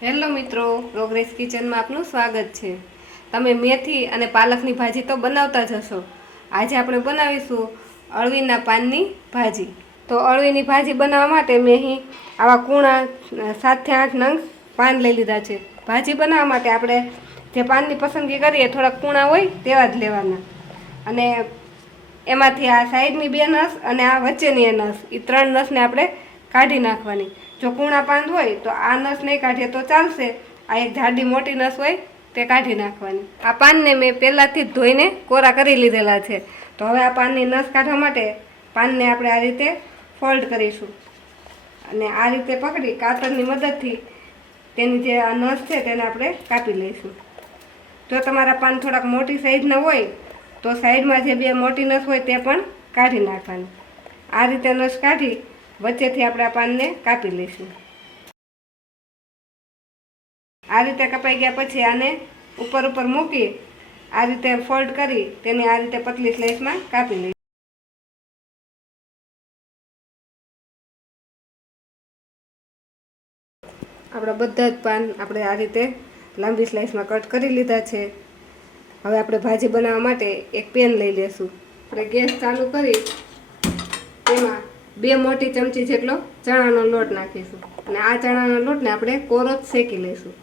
Hello મિત્રો, progress કિચનમાં આપનું સ્વાગત છે। તમે મેથી અને પાલકની ભાજી તો બનાવતા જ હશો। આજે આપણે બનાવીશું અળવીના પાનની ભાજી। તો અળવીની ભાજી બનાવવા માટે મેં અહીં આવા કૂણા 7 થી 8 નંગ પાન લઈ લીધા છે। ભાજી બનાવવા માટે આપણે જે પાનની પસંદગી કરીએ થોડાક કૂણા હોય તેવા જ લેવાના, અને એમાંથી આ સાઈડની 2 નસ અને આ વચ્ચેની નસ, એ 3 નસને આપણે કાઢી નાખવાની। જો કૂણા પાન હોય તો આ નસ નહીં કાઢીએ તો ચાલશે, આ એક જાડી મોટી નસ હોય તે કાઢી નાખવાની। આ પાનને મેં પહેલાંથી જ ધોઈને કોરા કરી લીધેલા છે। તો હવે આ પાનની નસ કાઢવા માટે પાનને આપણે આ રીતે ફોલ્ડ કરીશું, અને આ રીતે પકડી કાતરની મદદથી તેની જે આ નસ છે તેને આપણે કાપી લઈશું। જો તમારા પાન થોડાક મોટી સાઈઝના હોય તો સાઈડમાં જે 2 મોટી નસ હોય તે પણ કાઢી નાખવાની। આ રીતે નસ કાઢી વચ્ચેથી આપણે આ પાનને કાપી લઈશું। આ રીતે કપાઈ ગયા પછી આને ઉપર મૂકી આ રીતે ફોલ્ડ કરી તેને આ રીતે પતલી સ્લાઇસમાં કાપી લઈશું। આપણા બધા જ પાન આપણે આ રીતે લાંબી સ્લાઇસમાં કટ કરી લીધા છે। હવે આપણે ભાજી બનાવવા માટે એક પેન લઈ લેશું। આપણે ગેસ ચાલુ કરી તેમાં 2 મોટી ચમચી જેટલો ચણાનો લોટ નાખીશું, અને આ ચણાના લોટને આપણે કોરો જ શેકી લઈશું।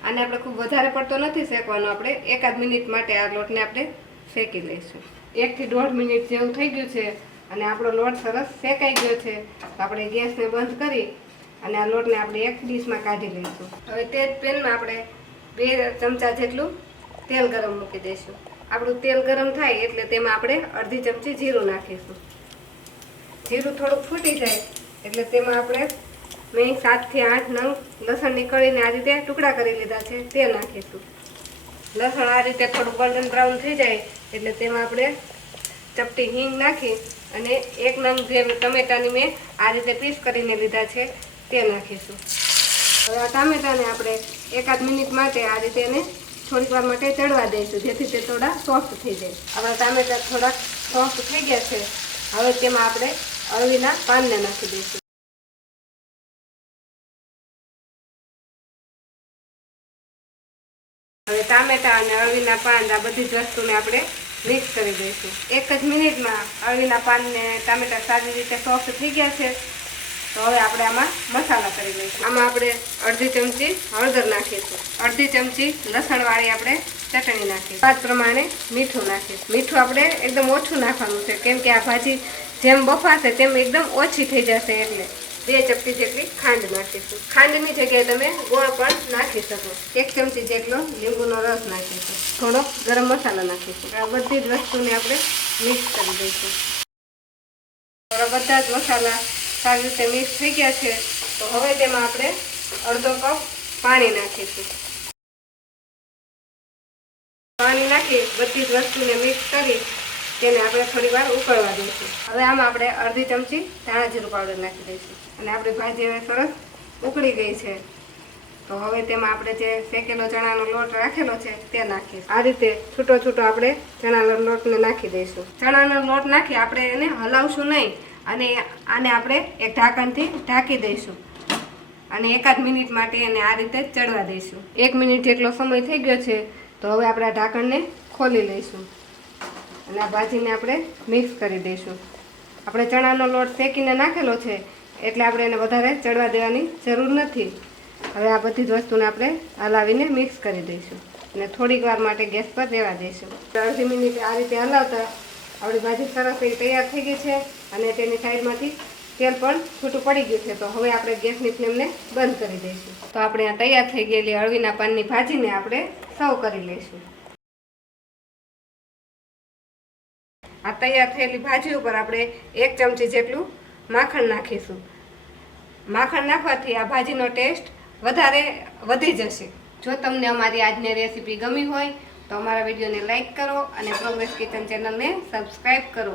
આને આપણે ખૂબ વધારે પડતો નથી શેકવાનો, આપણે 1 મિનિટ માટે આ લોટને આપણે શેકી લઈશું। 1 થી 1.5 મિનિટ જેવું થઈ ગયું છે અને આપણો લોટ સરસ શેકાઈ ગયો છે। તો આપણે ગેસને બંધ કરી અને આ લોટને આપણે એક ડીશમાં કાઢી લઈશું। હવે તે જ પેનમાં આપણે 2 ચમચા જેટલું તેલ ગરમ મૂકી દઈશું। આપણું તેલ ગરમ થાય એટલે તેમાં આપણે અડધી ચમચી જીરું નાખીશું। જીરું થોડુંક ફૂટી જાય એટલે તેમાં આપણે મેં 7 થી 8 નંગ લસણની કળીને આ રીતે ટુકડા કરી લીધા છે તે નાખીશું। લસણ આ રીતે થોડું ગોલ્ડન બ્રાઉન થઈ જાય એટલે તેમાં આપણે ચપટી હિંગ નાખી અને 1 નંગ જે ટમેટાની મેં આ રીતે પીસ કરીને લીધા છે તે નાખીશું। હવે આ ટામેટાને આપણે 1 મિનિટ માટે આ રીતે એને થોડીક વાર માટે ચડવા દઈશું, જેથી તે થોડા સોફ્ટ થઈ જાય। આપણા ટામેટા થોડાક સોફ્ટ થઈ ગયા છે। હવે તેમાં આપણે અળવીના પાનને નાખી દઈશું। હવે ટામેટા અને અળવીના પાન આ બધી જ વસ્તુને આપણે મિક્સ કરી દઈશું। 1 જ મિનિટમાં અળવીના પાનને ટામેટા સારી રીતે સોફ્ટ થઈ ગયા છે। તો હવે આપણે આમાં મસાલા કરી લઈશું। આમાં આપણે અડધી ચમચી હળદર નાખીશું, અડધી ચમચી લસણવાળી આપણે ચટણી નાખીશું, સ્વાદ પ્રમાણે મીઠું નાખીશું। મીઠું આપણે એકદમ ઓછું નાખવાનું છે, કેમ કે આ ભાજી જેમ બફાશે તેમ એકદમ ઓછી થઈ જશે, એટલે 2 ચપટી જેટલી ખાંડ નાખીશું। ખાંડની જગ્યાએ તમે ગોળ પણ નાખી શકો। 1 ચમચી જેટલો લીંબુનો રસ નાખીશું, થોડો ગરમ મસાલો નાખીશું। આ બધી જ વસ્તુને આપણે મિક્સ કરી દઈશું। બધા જ મસાલા સારી રીતે મિક્સ થઈ ગયા છે। તો હવે તેમાં આપણે અડધો કપ પાણી નાખીશું। પાણી નાખી બધી જ વસ્તુને મિક્સ કરી તેને આપણે થોડી વાર ઉકળવા દઈશું। હવે આમાં આપણે અડધી ચમચી ધાણા જીરું પાવડર નાખી દઈશું, અને આપણી ભાજી હવે સરસ ઉકળી ગઈ છે। તો હવે તેમાં આપણે જે શેકેલો ચણાનો લોટ રાખેલો છે તે નાખીશું। આ રીતે છૂટો છૂટો આપણે ચણાના લોટને નાખી દઈશું। ચણાનો લોટ નાખી આપણે એને હલાવશું નહીં, અને આને આપણે એક ઢાંકણથી ઢાંકી દઈશું, અને 1 મિનિટ માટે એને આ રીતે ચડવા દઈશું। 1 મિનિટ જેટલો સમય થઈ ગયો છે। તો હવે આપણે આ ઢાંકણને ખોલી લઈશું અને આ ભાજીને આપણે મિક્સ કરી દઈશું। આપણે ચણાનો લોટ શેકીને નાખેલો છે એટલે આપણે એને વધારે ચડવા દેવાની જરૂર નથી। હવે આ બધી જ વસ્તુને આપણે હલાવીને મિક્સ કરી દઈશું અને થોડીક વાર માટે ગેસ પર રહેવા દઈશું। 1/2 મિનિટ આ રીતે હલાવતા આપણી ભાજી સરસ એવી તૈયાર થઈ ગઈ છે, અને તેની સાઈડમાંથી તેલ પણ છૂટું પડી ગયું છે। તો હવે આપણે ગેસની ફ્લેમને બંધ કરી દઈશું। તો આપણે આ તૈયાર થઈ ગયેલી અળવીના પાનની ભાજીને આપણે સર્વ કરી લઈશું। આ તૈયાર થયેલી ભાજી ઉપર આપણે 1 ચમચી જેટલું માખણ નાખીશું। માખણ નાખવાથી આ ભાજીનો ટેસ્ટ વધારે વધી જશે। જો તમને અમારી આજની રેસીપી ગમી હોય તો અમારા વિડીયોને લાઈક કરો અને પ્રોગ્રેસ કિચન ચેનલને સબસ્ક્રાઈબ કરો।